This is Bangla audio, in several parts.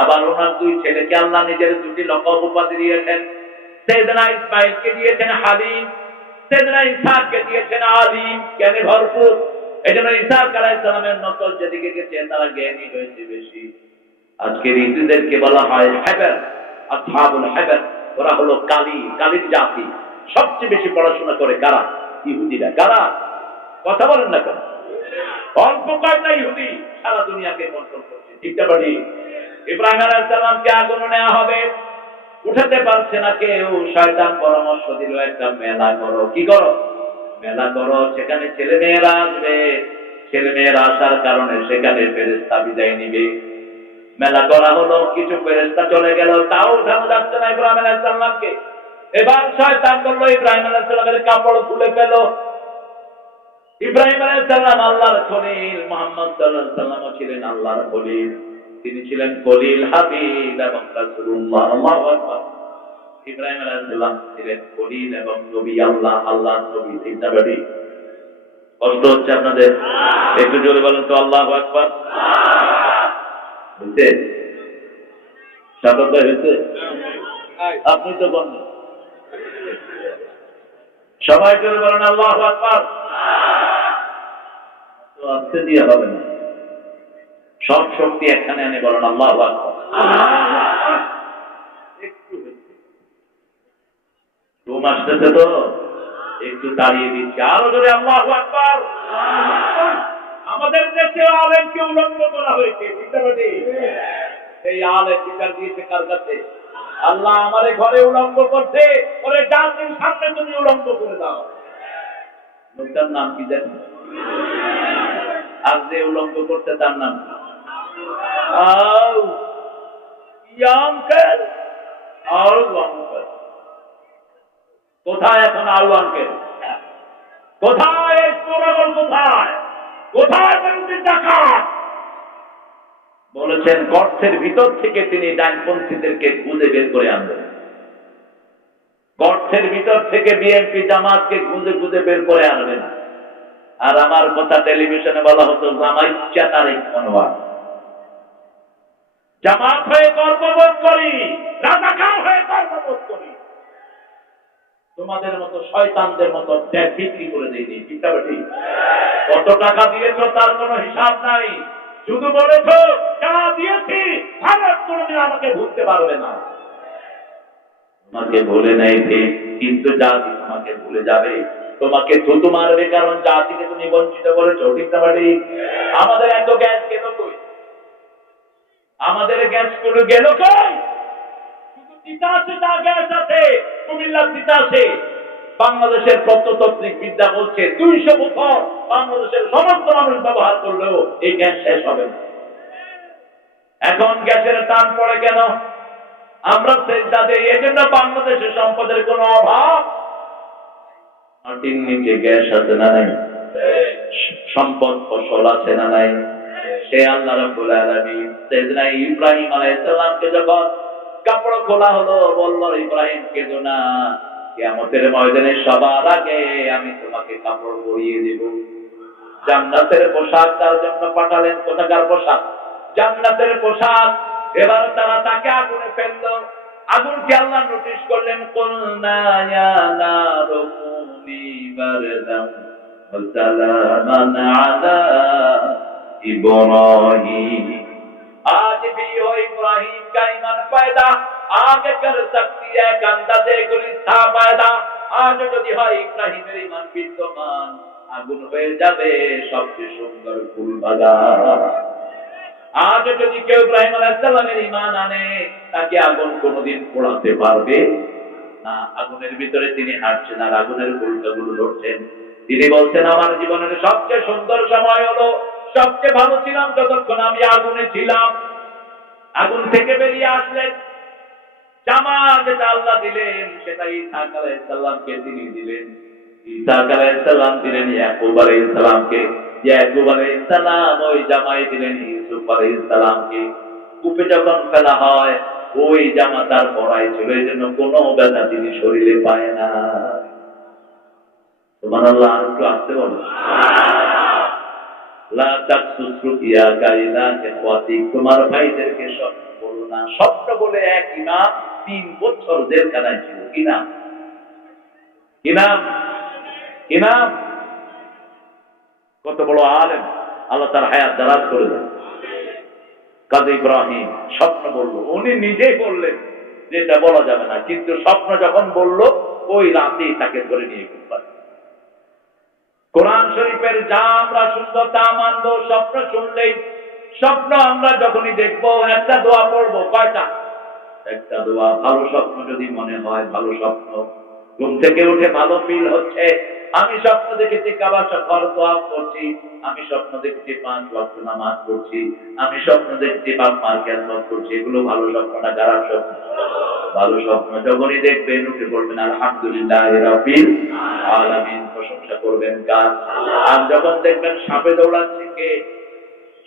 আবার ওনার দুই ছেলেকে আল্লাহ নিজের দুটি লকব উপাধি দিয়েছেন। সেদিনা ইসমাইলকে দিয়েছেন হালিম, সেদিনা ইসাককে দিয়েছেন আলিম। জ্ঞানে ভরপুর। এই জন্য আলাইসালামের নকল যেদিকে গেছে, তারা জ্ঞানী হয়েছে বেশি। আজকের বলা হয় ওরা হলো কালি, কালির জাতি। সবচেয়ে বেশি পড়াশোনা করে কারা? ইহুদিরা। কারা? কথা বলেন না কেন? অল্প কয়টা ইহুদি সারা দুনিয়াকে কন্ট্রোল করছে। ঠিকটা ইব্রাহিম আলাইসাল্লামকে আগুন নেওয়া হবে। উঠাতে পারছে না কেউ। শয়তান পরামর্শ দিল, একটা মেলা করো। কি করো? মেলা করো, সেখানে ছেলে মেয়েরা আসবে। ছেলে মেয়েরা আসার কারণে সেখানে ফেরেস্তা বিদায় নিবে। মেলা করা হলো, কিছু ফেরেস্তা চলে গেল, তাও উঠানো যাচ্ছে না ইব্রাহিম আলাইসাল্লামকে এবার শয়তান বলল, ইব্রাহিম আলাইসাল্লামের কাপড় খুলে ফেল। ইব্রাহিম আলাইসাল্লাম আল্লাহর খলিল, মোহাম্মদ সাল্লাহ সাল্লামও ছিলেন আল্লাহর খলিল। তিনি ছিলেন খলিল হাবিব এবং আল্লাহু ইব্রাহিম আলাইহিসসালাম ছিলেন খলিল এবং নবী আল্লাহ আল্লাহর নবী কষ্ট হচ্ছে আপনাদের? একটু জোরে বলেন তো আল্লাহু আকবার। হয়েছে আপনি তো বলেন। সবাই জোরে বলেন আল্লাহ আকবার। তো আসতে দিয়ে হবে না। সব শক্তি এখানে এনে বলেন, আল্লাহ। ঘুম তো, একটু দাঁড়িয়ে আরও আল্লাহ আমাদের দেশে করা হয়েছে এই দিয়েছে কার কাছে? আল্লাহ আমারে ঘরে উলঙ্গ করছে, ওরে সামনে তুমি উলঙ্গ করে দাও। লোকটার নাম কি জানি? আর যে উলঙ্গ করতে তার নাম কি? কোথায় এখন কোথায় কোথায়? কোথায় ডাকাত? বলেছেন, গর্তের ভিতর থেকে তিনি ডানপন্থীদেরকে খুঁজে বের করে আনবেন। গর্তের ভিতর থেকে বিএনপি জামাতকে খুঁজে খুঁজে বের করে আনবেন। আর আমার কথা টেলিভিশনে বলা হতো জামাই তারিখ মনোয়ার জামাত হয়ে গর্ববোধ করি, রাজাকার হয়ে গর্ববোধ করি। তোমাদের মতো শয়তানদের মতো ট্যাগ বিক্রি করে দিইনি ঠিকটা ঠিক কত টাকা দিয়েছ তার কোনো হিসাব নাই। শুধু বলেছ, যা দিয়েছি, ভারত কোনোদিন আমাকে ভুলতে পারবে না। তোমাকে ভুলে নেই কিন্তু জাতি তোমাকে ভুলে যাবে। তোমাকে থুতু মারবে কারণ জাতিকে তুমি বঞ্চিত করেছ, ঠিক না আমাদের এত জ্ঞান কেন আমাদের গ্যাসগুলো গেল আছে তিতাসে। বাংলাদেশের প্রত্নতাত্ত্বিক বিদ্যা বলছে, দুইশো বছর বাংলাদেশের সমস্ত মানুষ ব্যবহার করলেও এই গ্যাস শেষ হবে এখন গ্যাসের টান পড়ে কেন? আমরা তাদের জন্য বাংলাদেশের সম্পদের কোনো অভাব? মাটির নিচে গ্যাস আছে না নাই? সম্পদ ফসল আছে না নাই? সে আল্লাহ রাব্বুল সেদিনা ইব্রাহিম আলাইহিস যখন কাপড় খোলা হলো, বলল, ইব্রাহিম, কেঁদো না। কিয়ামতের ময়দানে সবার আগে আমি তোমাকে কাপড় পরিয়ে দেব। জান্নাতের পোশাক তার জন্য পাঠালেন। কোথাকার পোশাক? জান্নাতের পোশাক। এবার তারা তাকে আগুনে ফেলল। আগুনকে আল্লাহ নোটিশ করলেন, কুলনা ইয়া आज भी हो इब्राहिम का ईमान पैदा आगे कर सकती है गंदाजे गुलिस्ता पैदा আজ যদি হয় ইব্রাহিমের ইমান বিদ্যমান আগুন হয়ে যাবে সবচেয়ে সুন্দর ফুল বাগান আজ যদি কেউ ইব্রাহিম আলাইসাল্লামের ইমান আনে তাকে আগুন কোনোদিন পোড়াতে পারবে না আগুনের ভিতরে তিনি হাঁটছেন আর আগুনের উল্টাগুলো লড়ছেন তিনি বলছেন আমার জীবনের সবচেয়ে সুন্দর সময় হলো সবচেয়ে ভালো ছিলাম যতক্ষণ আমি আগুনে ছিলাম। আগুন থেকে বেরিয়ে আসলেন। জামা যেটা আল্লাহ দিলেন, সেটা ইসাক আলাইসাল্লামকে তিনি দিলেন। ইসাক আলাইসাল্লাম দিলেন ইয়াকুব আলাইসাল্লামকে ইয়াকুব আলাইসাল্লাম ওই জামাই দিলেন ইউসুফ আলাইসাল্লামকে কূপে যখন ফেলা হয়, ওই জামা তার পরাই ছিল এই জন্য কোনো ব্যথা তিনি শরীরে পায় না। তোমার আল্লাহ একটু আসতে বলো। তোমার ভাইদেরকে বলো না। স্বপ্ন বলে এক ইমাম তিন বছর জেলখানায় ছিল। কত বড় আলেম। আল্লাহ তার হায়াত দারাজ করে দেন। ইব্রাহিম স্বপ্ন বলল। উনি নিজেই বললেন যে এটা বলা যাবে না। কিন্তু স্বপ্ন যখন বলল, ওই রাতেই তাকে ধরে নিয়ে ঘুরবার কোরআন শরীফের যা আমরা শুনব, তা মানব, স্বপ্ন শুনলেই, স্বপ্ন আমরা যখনই দেখব, একটা দোয়া পড়ব, কয়টা? একটা দোয়া, ভালো স্বপ্ন যদি মনে হয়, ভালো স্বপ্ন। ঘুম থেকে উঠে ভালো ফিল হচ্ছে। আমি স্বপ্ন দেখেছি, কাবার ঘর দোয়া করছি। আমি স্বপ্ন দেখেছি, পাঁচ ওয়াক্ত নামাজ পড়ছি। আমি স্বপ্ন দেখছি, বাপ মার খেয়াল করছি। এগুলো ভালো স্বপ্ন না, খারাপ স্বপ্ন। ভালো স্বপ্ন যখনই দেখবেন, উঠে পড়বেন, আলহামদুলিল্লাহ রাব্বিল আলামিন, প্রশংসা করবেন কার আর যখন দেখবেন সাপে দৌড়াচ্ছে কে?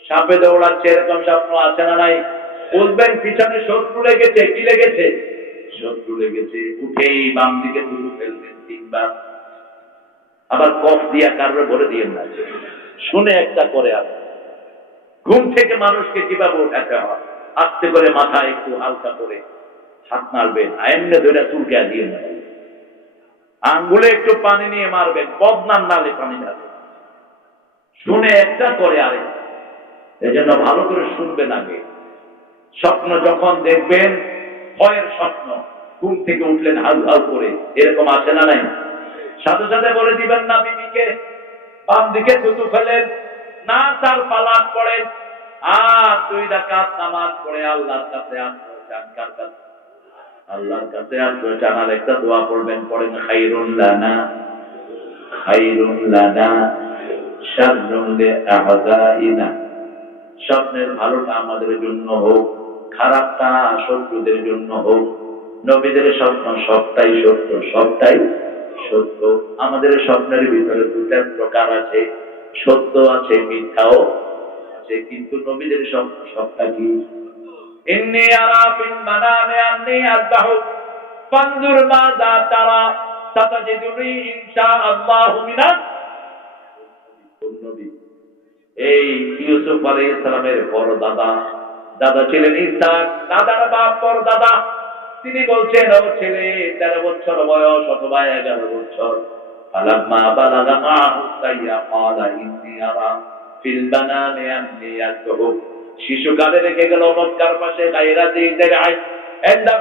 সাপে দৌড়াচ্ছে, এরকম স্বপ্ন আছে না নাই? বুঝবেন, পিছনে শত্রু লেগেছে, কি লেগেছে? শত্রু লেগেছে, উঠেই বাম দিকে দুলু ফেলবেন তিনবার। আবার কফ দিয়া কারোর ভরে দিয়ে না। শুনে একটা করে আর ঘুম থেকে মানুষকে কীভাবে উঠাতে হয়? আস্তে করে মাথা একটু হালকা করে। হাত মারবেন এমনি ধরে চুলকে দিয়ে নেবেন আঙ্গুলে একটু পানি নিয়ে মারবেন বদনাম নালে পানি যাবে শুনে একটা করে আরেক এই জন্য ভালো করে শুনবেন আগে স্বপ্ন যখন দেখবেন, ভয়ের স্বপ্ন। ঘুম থেকে উঠলেন হাল হাল করে। এরকম আছে না নাই? সাথে সাথে বলে দিবেন না বিবিকে। বাম দিকে থুতু ফেলেন। না, তার পালাট করেন আর দুই রাকাত নামাজ পড়ে আল্লাহর কাছে আশ্রয় চান কার কাছে? আল্লাহর কাছে আর একটা দোয়া পড়বেন, পড়েন, খাইরুন লানা খাইরুন লানা, শাররুন লিআদাইনা স্বপ্নের ভালোটা আমাদের জন্য হোক, খারাপটা শত্রুদের জন্য হোক, নবীদের স্বপ্ন সবটাই সত্য সবটাই সত্য। আমাদের স্বপ্নের ভিতরে দুটা প্রকার আছে, সত্য আছে, মিথ্যাও আছে, কিন্তু নবীদের স্বপ্ন সবটা কি? ইন্নি আরা ফিল আন্নি ফানজুর তারা সাতাজিদুনি ইনশাআল্লাহু এই ইউসুফ আলাইহিস সালামের বড় দাদা। দাদা ছিলেন ইসহাক দাদার বাপ বড় দাদা। তিনি বলছেন, ও ছেলে, তেরো বছর বয়স অথবা এগারো বছর। বানামি আন্নী আযবাহু। শিশুকালে রেখে গেল পাশে গায়রা জি জায়গায়। এন্দা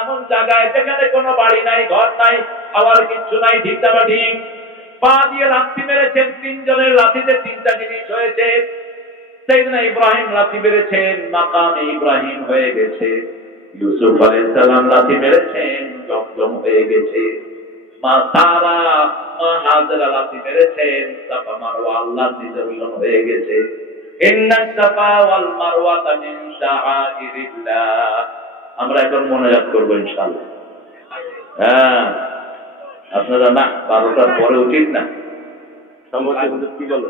এমন জায়গায় যেখানে কোনো বাড়ি নাই, ঘর নাই কিচ্ছু নাই পা দিয়ে লাথি মেরেছেন তিনজনের, লাথিতে তিনটা জিনিস হয়েছে। ইব্রাহিম লাথি মেরেছেন ইব্রাহিম হয়ে গেছে। ইউসুফ সালাম লাথি মেরেছেন, জমজম হয়ে গেছে। মা সারা, মা হাজরা লাথি মেরেছেন নিদর্শন হয়ে গেছে। আমরা এখন মনোজাত করব ইনশাআল্লাহ। হ্যাঁ। আপনারা না, বারোটার পরে উচিত না। কি বলো?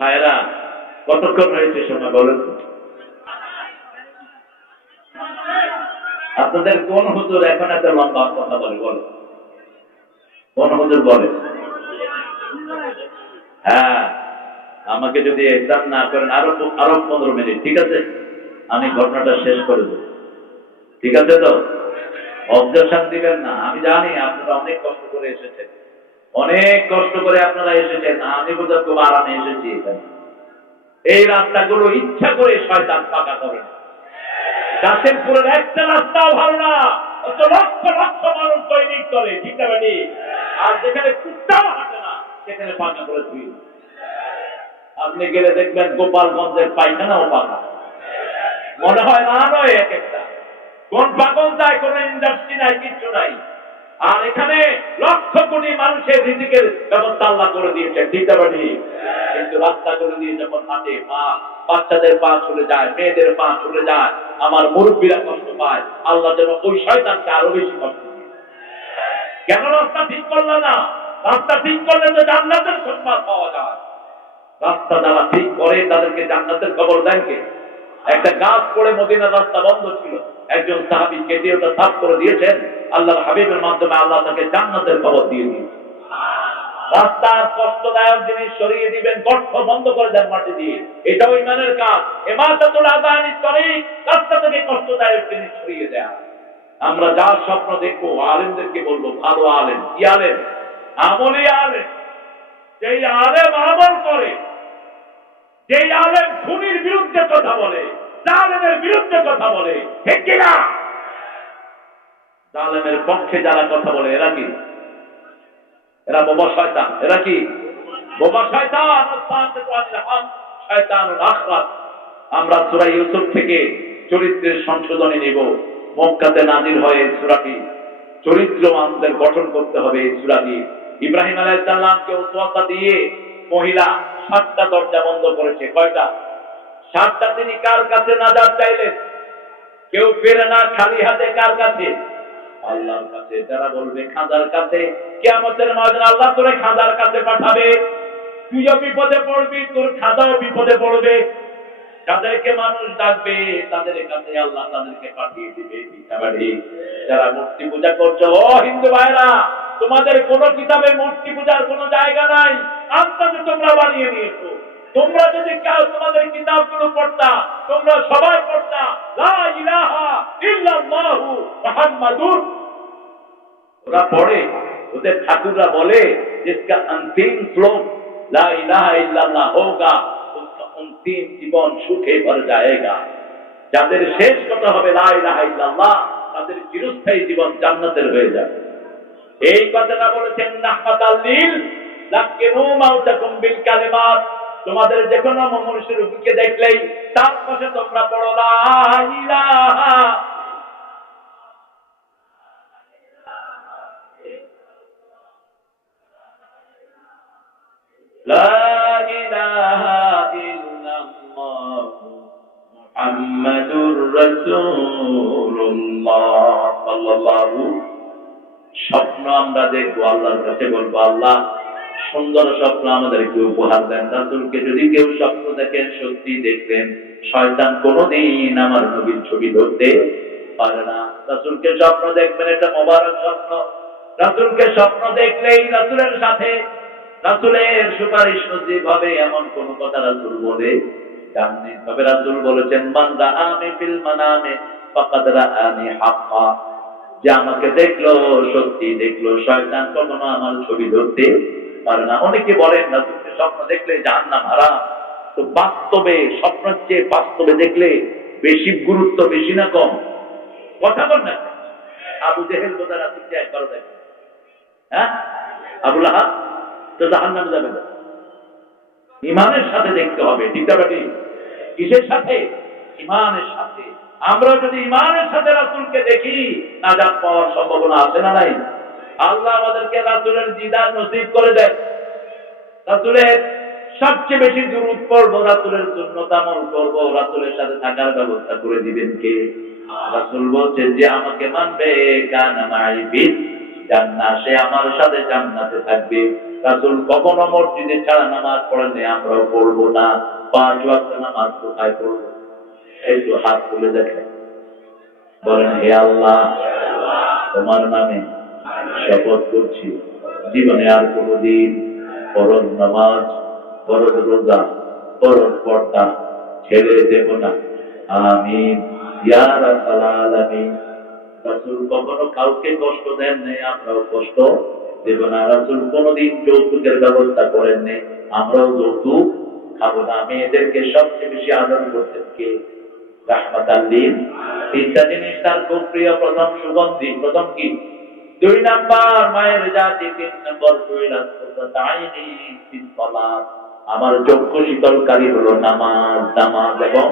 ভাইরা, কতক্ষণ হয়েছে সময় বলেন তো? আপনাদের কোন হুজুর এখন এত লম্বা কথা বলে বলে কোন হুজুর বলে? হ্যাঁ আমাকে যদি এক্সাম না করেন, আরও আরও পনেরো মিনিট, ঠিক আছে? আমি ঘটনাটা শেষ করে দেব। ঠিক আছে তো? অবজেকশন দিবেন না। আমি জানি আপনারা অনেক কষ্ট করে এসেছেন। অনেক কষ্ট করে আপনারা এসেছেন। আমি বোধহয় খুব আরামে এসেছি এখানে। এই রাস্তাগুলো ইচ্ছা করে শয়তান পাকা করেন কাশিমপুরের একটা রাস্তাও ভালো না। লক্ষ লক্ষ মানুষ দৈনিক চলে আর যেখানে কুত্তাও হাঁটে না, সেখানে পাকা করে ধুই আপনি গেলে দেখবেন গোপালগঞ্জের পায়খানাও পাকা। মনে হয় না নয় এক একটা? কোন পাগল যায়, কোন ইন্ডাস্ট্রি নাই, কিছু নাই। আর এখানে লক্ষ কোটি মানুষের রিজিকের ব্যবস্থা আল্লাহ করে দিয়েছে ঠিক না বেটি কিন্তু রাস্তা করে দিয়ে যখন হাঁটে পা বাচ্চাদের পা চলে যায়, মেয়েদের পা চলে যায়, আমার মুরব্বীরা কষ্ট পায়, আল্লাহ যেন ওই শয়তানকে আরও বেশি কষ্ট কেন রাস্তা ঠিক করল না? রাস্তা ঠিক করলে তো জান্নাতের সম্মান পাওয়া যায়। রাস্তা যারা ঠিক করে, তাদেরকে জান্নাতের খবর দেন একটা গাছ পড়ে মদিনার রাস্তা বন্ধ ছিল। একজন সাহাবি কেটে ওটা সাফ করে দিয়েছেন। আল্লাহর হাবিবের মাধ্যমে আল্লাহ তাকে জান্নাতের খবর দিয়ে দিয়েছে রাস্তার কষ্টদায়ক জিনিস সরিয়ে দিবেন গর্ত বন্ধ করে দেন মাটি দিয়ে। এটাও ইমানের কাজ। এমাতাতুল আদানি তরিক, রাস্তা থেকে কষ্টদায়ক জিনিস সরিয়ে দেয়া। আমরা যা স্বপ্ন দেখব, আলেমদেরকে বলব, ভালো আলেম। কি আলেম? আমলি আলেম। যেই আলেম আমল করে, যেই আলেম খুনির বিরুদ্ধে কথা বলে জালেমের বিরুদ্ধে কথা বলে। ঠিক কিনা? জালেমের পক্ষে যারা কথা বলে, এরা কি? এরা বোবা শয়তান। এরা কি? বোবা শয়তান শয়তান আমরা সূরা ইউসুফ থেকে চরিত্রের সংশোধনে নিব। মক্কাতে নাজির হয়ে সূরাটি। চরিত্র আমাদের গঠন করতে হবে এই সূরাটি। ইব্রাহিম আলাইহিস সালামকে উসওয়াতা দিয়ে মহিলা সাতটা দরজা বন্ধ করেছে। কয়টা? সাতটা তিনি কার কাছে নাজাত চাইলেন কেউ ফেরে না খালি হাতে কার কাছে? আল্লাহর কাছে। যারা বলবে খাঁদার কাছে? কেয়ামতের মাঝে আল্লাহ তোরে খাঁদার কাছে পাঠাবে। তুইও বিপদে পড়বি, তোর খাদাও বিপদে পড়বে। যাদেরকে মানুষ ডাকবে, তাদের কাছে আল্লাহ তাদেরকে পাঠিয়ে দিবে যারা মূর্তি পূজা করছ, ও হিন্দু ভাইরা তোমাদের কোন কিতাবে মূর্তি পূজার কোনো জায়গা নাই। আত্মাকে তোমরা বানিয়ে নিয়েছো। তোমরা যদি কেউ তোমাদের কিতাবগুলো পড়তা তোমরা সবাই পড়তা লা ইলাহা ইল্লাল্লাহু মুহাম্মাদুর ওরা পড়ে ওদের ঠাকুররা বলে जिसका अंतिम श्लोक ला इलाहा इल्लल्लाह होगा उसका अंतिम জীবন সুখে ভর जाएगा যাদের শেষ কথা হবে লা ইলাহা ইল্লাল্লাহ তাদের চিরস্থায়ী জীবন জান্নাতের হয়ে যাবে এই কথাটা বলেছেন নাহমাত আল্লিল লাকিনু মাউতাকুম বিল কালিমাত তোমাদের যে কোনো মনুষ্য রুগীকে দেখলেই তার পাশে তোমরা পড়ো স্বপ্ন আমরা দেখব, আল্লাহর কাছে বলব, আল্লাহ সুন্দর স্বপ্ন আমাদেরকে উপহার দেন। রাসুলকে যদি কেউ স্বপ্ন দেখেন, সত্যি দেখবেন, শয়তান কোনোদিন আমার নবীর ছবি ধরতে পারে না। রাসুলকে স্বপ্ন দেখবেন, এটা মোবারক স্বপ্ন। রাসুলকে স্বপ্ন দেখলেই রাসুলের সাথে, রাসুলের সুপারিশ নজিব হবে, এমন কোন কথা রাসুল বলে জাননি তবে রাসুল বলেছেন মান্দা আমি ফিল মানামে ফাকাদ রাআনি হাক্কা। যে আমাকে দেখল, সত্যি দেখল, শয়তান কখনো আমার ছবি ধরতে পারে না। অনেকে বলেন রাসুলকে স্বপ্ন দেখলে জাহান্নাম হারাম। তো বাস্তবে, স্বপ্নের চেয়ে বাস্তবে দেখলে বেশি গুরুত্ব, বেশি না কম? কথা বল না। আবু জেহেল বোধা রাসুলকে একবারও দেখে হ্যাঁ? আবুল আহাব তো জাহান নামে যাবে না। ইমানের সাথে দেখতে হবে টিকাবাটি কিসের সাথে? ইমানের সাথে। আমরা যদি ইমানের সাথে রাসুলকে দেখি না নাজাত পাওয়ার সম্ভাবনা আছে না নাই? আল্লাহ আমাদেরকে রাসুলের দিদার নসিব করে দেয় রাসুলের সবচেয়ে বেশি দূরত করব রাসুলের শূন্যতামল করব রাসুলের সাথে থাকার ব্যবস্থা করে দিবেন কে? রাসুল বলছে যে, আমাকে মানবে কানা মাইবিদ জান্নাত সে আমার সাথে জান্নাতে থাকবে। রাসুল কখনো মসজিদে ছাড়া নামাজ পড়েন আমরাও পড়ব না। পাঁচ ওয়াক্ত নামাজ কোথায় পড়ব? এই তো হাত তুলে দেখেন। বলেন, হে আল্লাহ, তোমার নামে শপথ করছি। জীবনে আর কোনদিন ফরজ নামাজ, ফরজ রোজা, ফরজ পর্দা ছেড়ে দেব না। আমি আলামিন। রাসুল কখনো কাউকে কষ্ট দেন নাই আমরাও কষ্ট দেব না। রাসুল কোনোদিন যৌতুকের ব্যবস্থা করেন নাই আমরাও যৌতুক খাব না। মেয়েদেরকে সবচেয়ে বেশি আদর করতেন কে? রাহমাত আল্লিন তিনটা জিনিস তার খুব প্রিয়। প্রথম সুগন্ধি। প্রথম কি? দুই নাম্বার মায়ের জাতি তিন নম্বর আমার চক্ষু শীতলকারী হলো নামাজ নামাজ এবং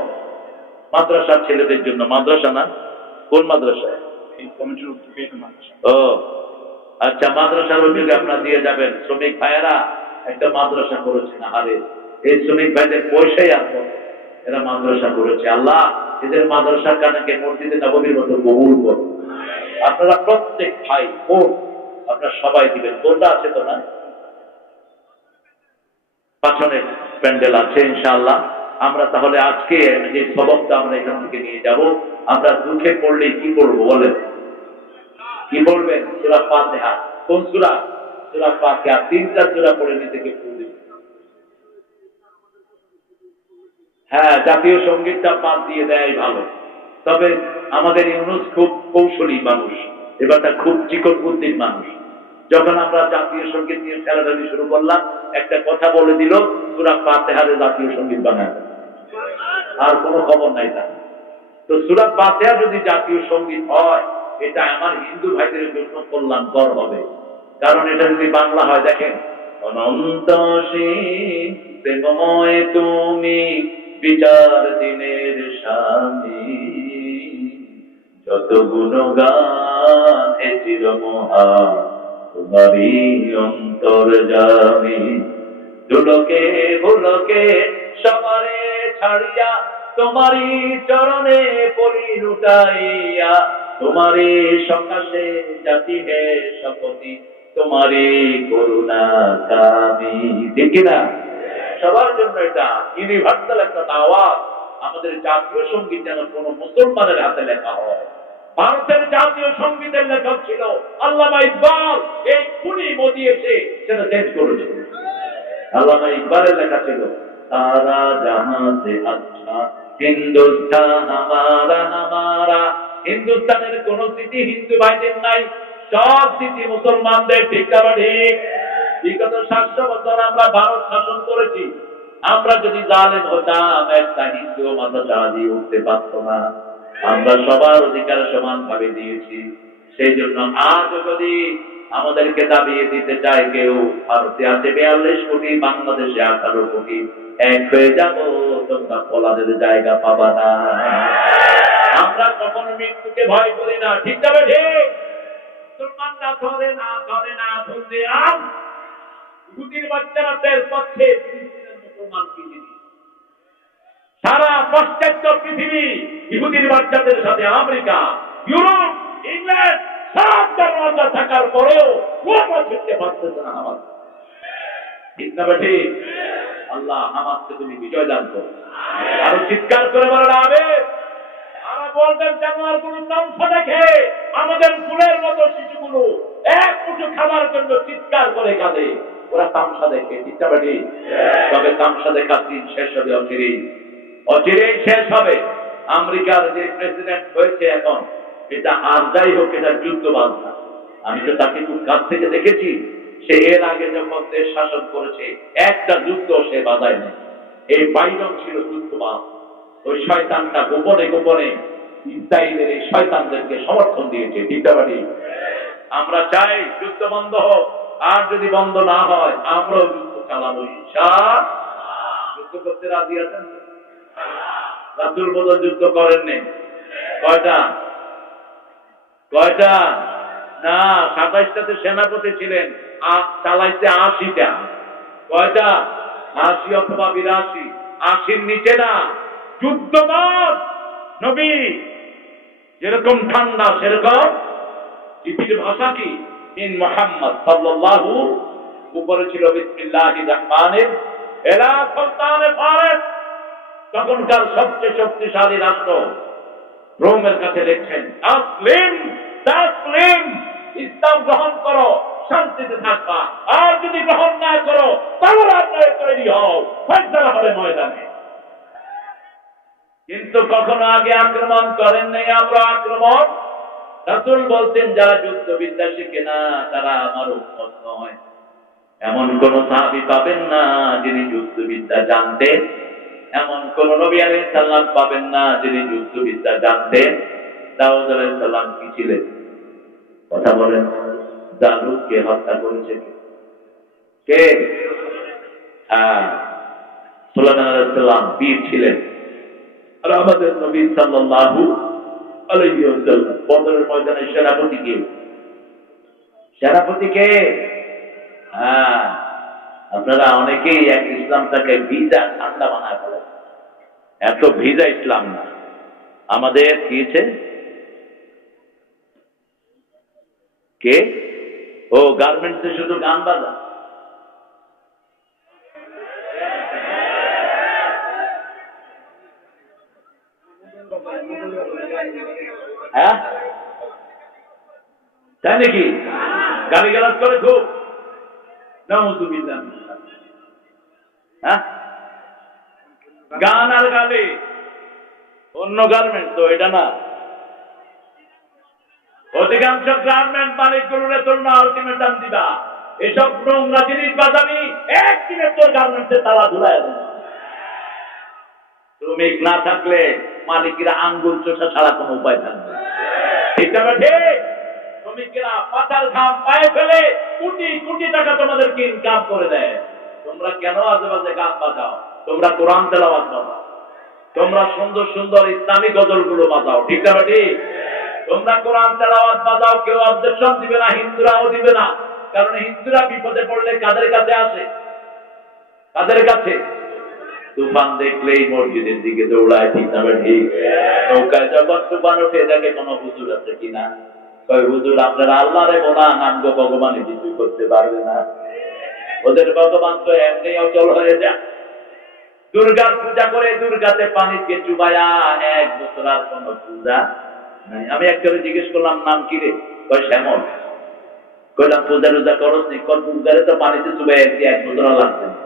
মাদ্রাসার ছেলেদের জন্য। মাদ্রাসা না? কোন মাদ্রাসায় ও আচ্ছা মাদ্রাসার অভিযোগ আপনার দিয়ে যাবেন। শ্রমিক ভাইয়েরা একটা মাদ্রাসা করেছেন আরে এই শ্রমিক ভাইদের পয়সাই আসব এরা মাদ্রাসা করেছে। আল্লাহ এদের মাদ্রাসার কানাকে মসজিদে নবমীর মতো কবুল করো আপনারা প্রত্যেক ভাই বোন, আপনারা সবাই দিবেন। বোনটা আছে তো না? পাছনে প্যান্ডেল আছে, ইনশাআল্লাহ। আমরা তাহলে আজকে যে সবকটা আমরা এখান থেকে নিয়ে যাব, আমরা দুঃখে পড়লে কি করব বলেন? কি বলবেন সুরা ফাতিহা। কোন সুরা? সুরা আর তিনটা সুরা পড়ে নিজেকে ফুল হ্যাঁ জাতীয় সঙ্গীতটা বাদ দিয়ে দেয় ভালো। তবে আমাদের ইউনুস খুব কৌশলী মানুষ এবারটা খুব চিকন বুদ্ধির মানুষ। যখন আমরা জাতীয় সংগীত নিয়ে খেলাধুলি শুরু করলাম, একটা কথা বলে দিল, সুরা পাতেহারে জাতীয় সংগীত বানায়। আর কোনো খবর নাই তার। তো সুরা পাতেহা যদি জাতীয় সংগীত হয়, এটা আমার হিন্দু ভাইদের জন্য কল্যাণকর হবে। কারণ এটা যদি বাংলা হয়, দেখেন, অনন্ত প্রেমময় তুমি, বিচার দিনের স্বামী। যত গুণগান হে চিরমহা তোমারই অন্তর জামি দুলকে ভুলকে সবারে ছাড়িয়া, তোমারই চরণে পরি লুটাইয়া তোমারে সকাশে জাতি হে শপথি তোমারে করুণা কামি। দেখি না সবার জন্য এটা। ইউনিভার্সাল একটা দাওয়াত। আমাদের জাতীয় সংগীত যেন কোনো মুসলমানের হাতে লেখা হয়। ভারতের জাতীয় সঙ্গীতের লেখক ছিল আল্লামা ইকবাল। এই খুনি মোদি এসে সেটা চেঞ্জ করেছিল আল্লামা ইকবালের লেখা ছিল, তারা জাহাঁ সে আচ্ছা হিন্দুস্তান হিন্দুস্তানের কোন স্মৃতি হিন্দু ভাইদের নাই, সব স্মৃতি মুসলমানদের ঠিক? বিগত সাতশো বছর আমরা ভারত শাসন করেছি। আমরা যদি জালেম হতাম, একটা হিন্দু মাথা চাড়া দিয়ে উঠতে পারত না। আমরা সবার অধিকার সমান ভাবে দিয়েছি। সেই জন্য আজ যদি আমাদেরকে দাবিয়ে দিতে চায় কেউ, ভারতে আছে বিয়াল্লিশ কোটি, বাংলাদেশে আঠারো কোটি। এক হয়ে যাব, তোমরা পলাদের জায়গা পাবা না। আমরা কখনো মৃত্যুকে ভয় করি না, ঠিক যাবে ঠিক? মুসলমানরা ধরে, না ধরে, না ধরতে আম ইহুদির বাচ্চারা পক্ষে ফিলিস্তিনের সারা পাশ্চাত্য পৃথিবী ইহুদির বাচ্চাদের সাথে আমেরিকা, ইউরোপ, ইংল্যান্ড, সব দরওয়াজা থাকার পরেও কোথাও ফিরতে পারতেছে না আমার আমাদের ফুলের মতো শিশুগুলো এক মুঠো খাবার জন্য চিৎকার করে কাঁদে। ওরা তামসা দেখে না তবে তামসা দেখার দিন শেষ হবে অচিরেই। অচিরেই শেষ হবে। আমেরিকার যে প্রেসিডেন্ট হয়েছে এখন, এটা আর যাই হোক, এটা যুদ্ধ বাধা। আমি তো তাকে খুব কাছ থেকে দেখেছি। সে এর আগে যখন দেশ শাসন করেছে, একটা যুদ্ধ সে বাধায় নেই। এই বাইরন ছিল যুদ্ধবাদ ওই শয়তানটা গোপনে গোপনে ইসরায়েলের এই শয়তানদেরকে সমর্থন দিয়েছে। দিতাবাড়ি আমরা চাই যুদ্ধ বন্ধ হোক। আর যদি বন্ধ না হয়, আমরাও যুদ্ধ চালাবো যুদ্ধ করতে রাজি আছেন? রাসুল বোধ যুদ্ধ করেননি। কয়টা? কয়টা? না, সাতাইশটাতে সেনাপতি ছিলেন। চালাইতে আশিটা। কয়টা? আশি অথবা বিরাশি। আশির নিচে না। যুদ্ধবাদ নবী, যেরকম ঠান্ডা, সেরকম। পৃথিবীর ভাষা কি? সাল্লাল্লাহু উপরে ছিল বিসমিল্লাহি রহমানের তখনকার সবচেয়ে শক্তিশালী রাষ্ট্র রোমের কাছে লিখছেন, তাসলিম তাসলিম, ইসলাম গ্রহণ করো, শান্তিতে থাকবা। আর যদি গ্রহণ না করো, তাহলে আপনার তৈরি হও, ফয়সালা হবে ময়দানে। কিন্তু কখনো আগে আক্রমণ করেন নাই আমরা আক্রমণ? রাসূল বলতেন, যারা যুদ্ধ বিদ্যা শিখে না, তারা আমার উন্মত নয়। এমন কোন সাহাবি পাবেন না, যিনি যুদ্ধবিদ্যা জানতেন এমন কোন নবী আলাই সাল্লাম পাবেন না, যিনি যুদ্ধবিদ্যা জানতেন দাউদ আলাই সাল্লাম কি ছিলেন? কথা বলেন। জালুককে হত্যা করেছে কে? কে? হ্যাঁ সুলাইমান আলাইহিস সালাম, বীর ছিলেন। আর আমাদের নবী সাল্লাল্লাহু আলাইহি ওয়াসাল্লাম বদরের ময়দানে সেনাপতি কে? সেনাপতি কে? হ্যাঁ আপনারা অনেকেই এক ইসলামটাকে ভিজা ঠান্ডা বানায় বলেন। এত ভিজা ইসলাম না। আমাদের কিছে কে? ও, গার্মেন্টসে শুধু গান বাজা হ্যাঁ? তাই নাকি? গালি গালাজ করে খুব। হ্যাঁ? গান আর গালে। অন্য গার্মেন্ট তো, এটা না। অধিকাংশ গার্মেন্ট তোর না আলটিমেটাম দিবা। এসব নোংরা জিনিস বাজাবি একদিনে তোর গার্মেন্টসে তালা দেবে। শ্রমিক না থাকলে মালিকেরা আঙ্গুল চোষা ছাড়া কোনো উপায় থাকবে। তোমরা সুন্দর সুন্দর ইসলামী গজলগুলো বাজাও। ঠিক না ঠিক তোমরা কোরআন তেলাওয়াত বাজাও, কেউ অবজেকশন দিবে না, হিন্দুরাও দিবে না। কারণ হিন্দুরা বিপদে পড়লে কাদের কাছে আসে? কাদের কাছে? তুফান দেখলেই মসজিদের দিকে দৌড়ায়, ঠিক না ঠিক। নৌকায় যখন তুফান ওঠে, দেখে কোনো হুজুর আছে কিনা কয়, হুজুর, আপনারা আল্লাহরে বলা নামগ ভগবানে, কিছুই করতে পারবে না। ওদের ভগবান তো এমনি অচল হয়ে যায়। দুর্গার পূজা করে দুর্গাতে পানিকে চুবায়া এক বছর আর কোন পূজা নাই। আমি একজনে জিজ্ঞেস করলাম, নাম কি রে? কয়, শ্যামল। কইলাম, পূজা টুজা করস নি কর দুর্গারে তো পানিতে চুবাই এক বছর লাগছে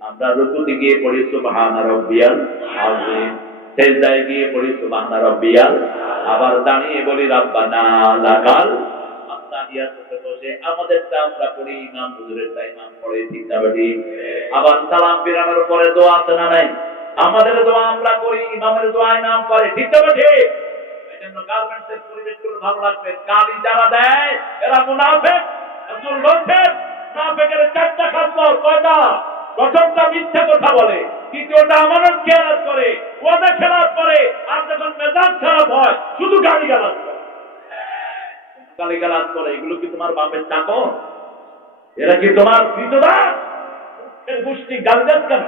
আমরা রুকুতে গিয়ে পড়ি সুবহান রাব্বিয়াল আযীম। সেজদায় গিয়ে পড়ি সুবহান রাব্বিয়াল। আবার দাঁড়িয়ে বলি, রাব্বানা লাকাল বসে আমরা পড়ি, ইমাম ইমাম পড়ে আবার সালাম ফিরানোর পরে দোয়া আছে না নাই? আমাদের দোয়া আমরা করি, ইমামের করে এরা মুনাফেক চারটা কয়টা? প্রথমটা মিথ্যা কথা বলে, দ্বিতীয়টা আমানত খেয়ালত করে, ওয়াদা খেলাপ করে, আর যখন মেজাজ খারাপ হয়, শুধু গালি গালাজ করে। গালি গালাজ করে, এগুলো কি তোমার বাপের চাকর? এরা কি তোমার গোষ্ঠী কেন?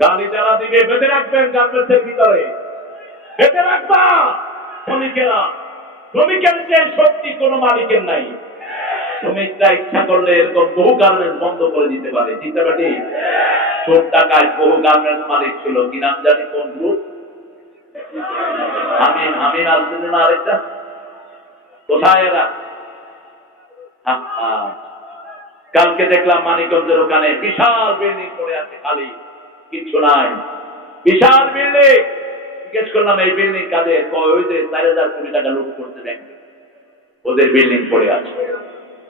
গালি যারা দিবে, বেঁধে রাখবেন গার্মেন্টসের ভিতরে। বেঁধে রাখবা। শ্রমিকেরা শ্রমিকের যে শক্তি কোনো মালিকের নাই। ইচ্ছা করলে এরকম বহু বন্ধ করে দিতে পারে, চিন্তা টাকায় বহু মালিক ছিল, কি নাম জানি কোন গ্রুপ? আসছিল না আরেকটা? কোথায় এরা। কালকে দেখলাম মানিকগঞ্জের ওখানে বিশাল বিল্ডিং পড়ে আছে খালি, কিচ্ছু নাই। বিশাল বিল্ডিং জিজ্ঞেস করলাম, এই বিল্ডিং কাদের? ওই যে চার হাজার কোটি টাকা লুট করতে ব্যাংকে ওদের বিল্ডিং পড়ে আছে।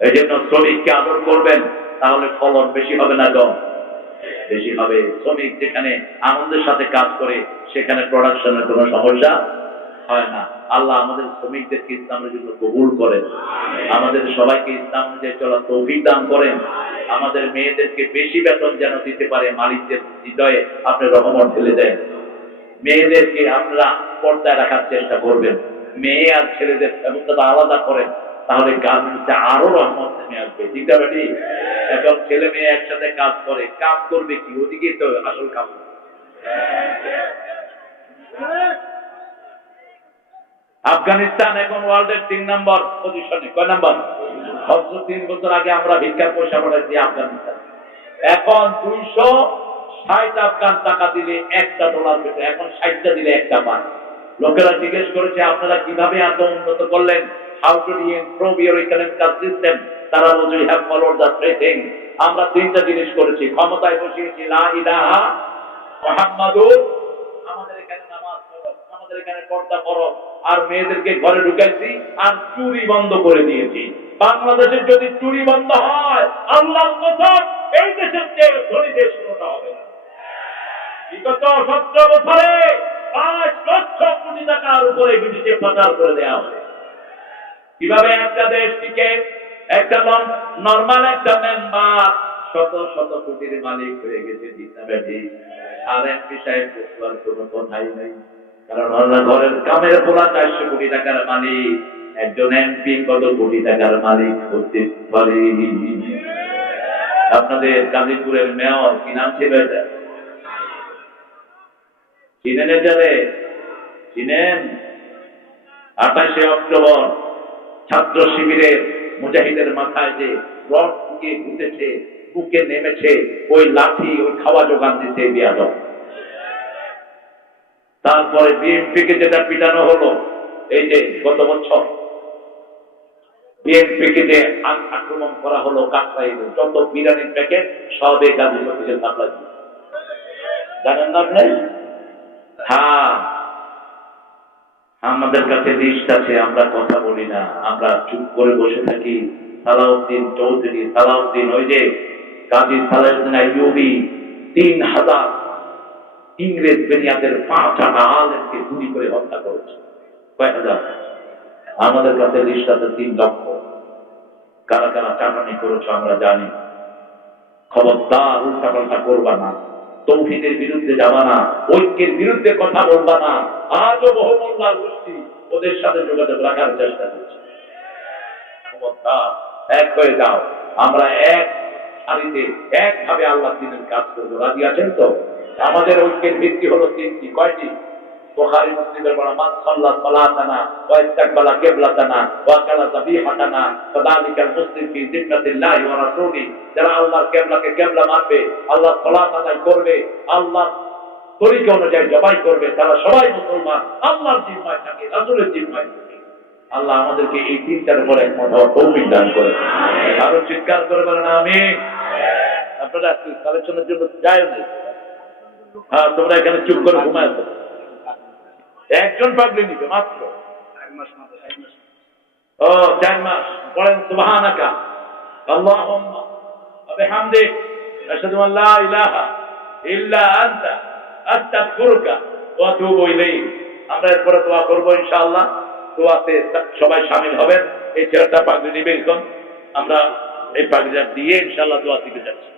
এই জন্য শ্রমিককে আদর করবেন, তাহলে ফলন বেশি হবে না কম বেশি হবে শ্রমিক যেখানে আনন্দের সাথে কাজ করে, সেখানে প্রোডাকশনের কোনো সমস্যা হয় না। আল্লাহ আমাদের শ্রমিকদেরকে ইসলামের জন্য কবুল করেন। আমাদের সবাইকে ইসলাম অনুযায়ী চলার তৌফিক দান করেন। আমাদের মেয়েদেরকে বেশি বেতন যেন দিতে পারে মালিকদের হৃদয়ে, আপনি রহমত ঢেলে দেন। মেয়েদেরকে আপনারা পর্দায় রাখার চেষ্টা করবেন। মেয়ে আর ছেলেদের ব্যবস্থাটা আলাদা করেন। তাহলে গার্মেন্টসে আরও রহমত নেমে আসবে ঠিক আছে ঠিক? এখন ছেলে মেয়ে একসাথে কাজ করে কাজ করবে কি? ওদিকে তো আসল কাজ আফগানিস্তান এখন ওয়ার্ল্ডের তিন নম্বর পজিশনে কয় নম্বর? অথচ তিন বছর আগে আমরা ভিক্ষার পয়সা পাঠাইছি আফগানিস্তান। এখন দুইশো ষাট আফগান টাকা দিলে একটা ডলার পেতে এখন ষাটটা দিলে একটা পান লোকেরা জিজ্ঞেস করেছে, আপনারা কীভাবে এত উন্নত করলেন? How to improve your economical system তারা বলছে দ্য থ্রি থিং আমরা তিনটা জিনিস করেছি। ক্ষমতায় বসিয়েছি, লা ইলাহা আমাদের এখানে নামাজ পড়ো, আমাদের এখানে পর্দা করো। আর মেয়েদেরকে ঘরে ঢুকাইছি আর চুরি বন্ধ করে দিয়েছি। বাংলাদেশের যদি চুরি বন্ধ হয় আল্লাহ কসম, এই দেশের চেয়ে ধনী দেশ কোনটা হবে না। বিগত সতেরো বছরে পাঁচ লক্ষ কোটি টাকার উপরে বিদেশে পাচার করে দেওয়া হবে কীভাবে একটা দেশ টিকে একটা নর্মাল একটা মেম্বার শত শত কোটির মালিক হয়ে গেছে আর এমপি সাহেব বুঝবার কোনো কথাই নাই। আপনাদের মেয়র কি নাম ছিল এটা? চিনেন চিনেন? আঠাশে অক্টোবর। ছাত্র শিবিরের মুজাহিদের মাথায় যে রড ঢুকে ঘুরেছে বুকে নেমেছে, ওই লাঠি, ওই খাওয়া যোগান দিতে বিয়াদব। তারপরে বিএনপিকে যেটা পিটানো হলো, এই যে গত বছর বিএনপিকে যে আক্রমণ করা হলো কাকরাই যত বিরিয়ানির প্যাকেট, সবে গাজী থেকে জানেন না আপনি? আমাদের কাছে লিস্ট আছে, আমরা কথা বলি না। আমরা চুপ করে বসে থাকি। সালাউদ্দিন চৌধুরী, সালাউদ্দিন ওই যে কাজী সালাউদ্দিন আইয়ুবি, তিন হাজার ইংরেজ বেনিয়াদের পাঁচ হাজার আলেমকে গুলি করে হত্যা করেছে। কয়েক হাজার? আমাদের কাছে লিস্ট আছে তিন লক্ষ। কারা কারা চাটানি করেছ আমরা জানি। খবরদার উল্টা পাল্টা করবা না। তৌহিদের বিরুদ্ধে যাবা না, ঐক্যের বিরুদ্ধে কথা বলবা না। আজও বহু মোল্লার গোষ্ঠী ওদের সাথে যোগাযোগ রাখার চেষ্টা করছে। এক হয়ে যাও। আমরা এক সারিতে একভাবে আল্লাহ দিনের কাজ করব। রাজি আছেন তো? আমাদের ঐক্যের ভিত্তি হলো তিনটি। কয়টি? বুখারী, মুসলিমের বলা মান সাল্লা সালাতানা ওয়া ইস্তাকবালা কিবলাতানা, ওয়া কালা যাবিহাতানা ফাদালিকাল মুসলিম ফি ওয়া রাসূলি যারা আল্লাহর কিবলাকে কিবলা মানবে আল্লাহ করবে আল্লাহ তরিকা অনুযায়ী জবাই করবে, তারা সবাই মুসলমান, আল্লাহর জিম্মায় থাকে, রাসূলের জিম্মায় আল্লাহ আমাদেরকে এই তিনটার একমত হওয়ার তৌফিক দান করে আরও চিৎকার করে বলেন আমি আপনারা কালেকশনের জন্য হ্যাঁ তোমরা এখানে চুপ করে ঘুমায়। একজন পাগলি নিবে মাত্র। ও চার মাস। বলেন সুবহানাকা। আল্লাহুম্মা। ওয়া বিহামদিক আশহাদু আন লা ইলাহা ইল্লা আনতা। আস্তাগফিরুকা ওয়া আতুবু ইলাইক। আমরা এরপরে দোয়া করব ইনশাআল্লাহ। দোয়াতে সবাই শামিল হবেন। এই ছেলেটা পাগলি নিবে এখন আমরা এই পাগলিটা দিয়ে ইনশাআল্লাহ দোয়া দিতে যাচ্ছি।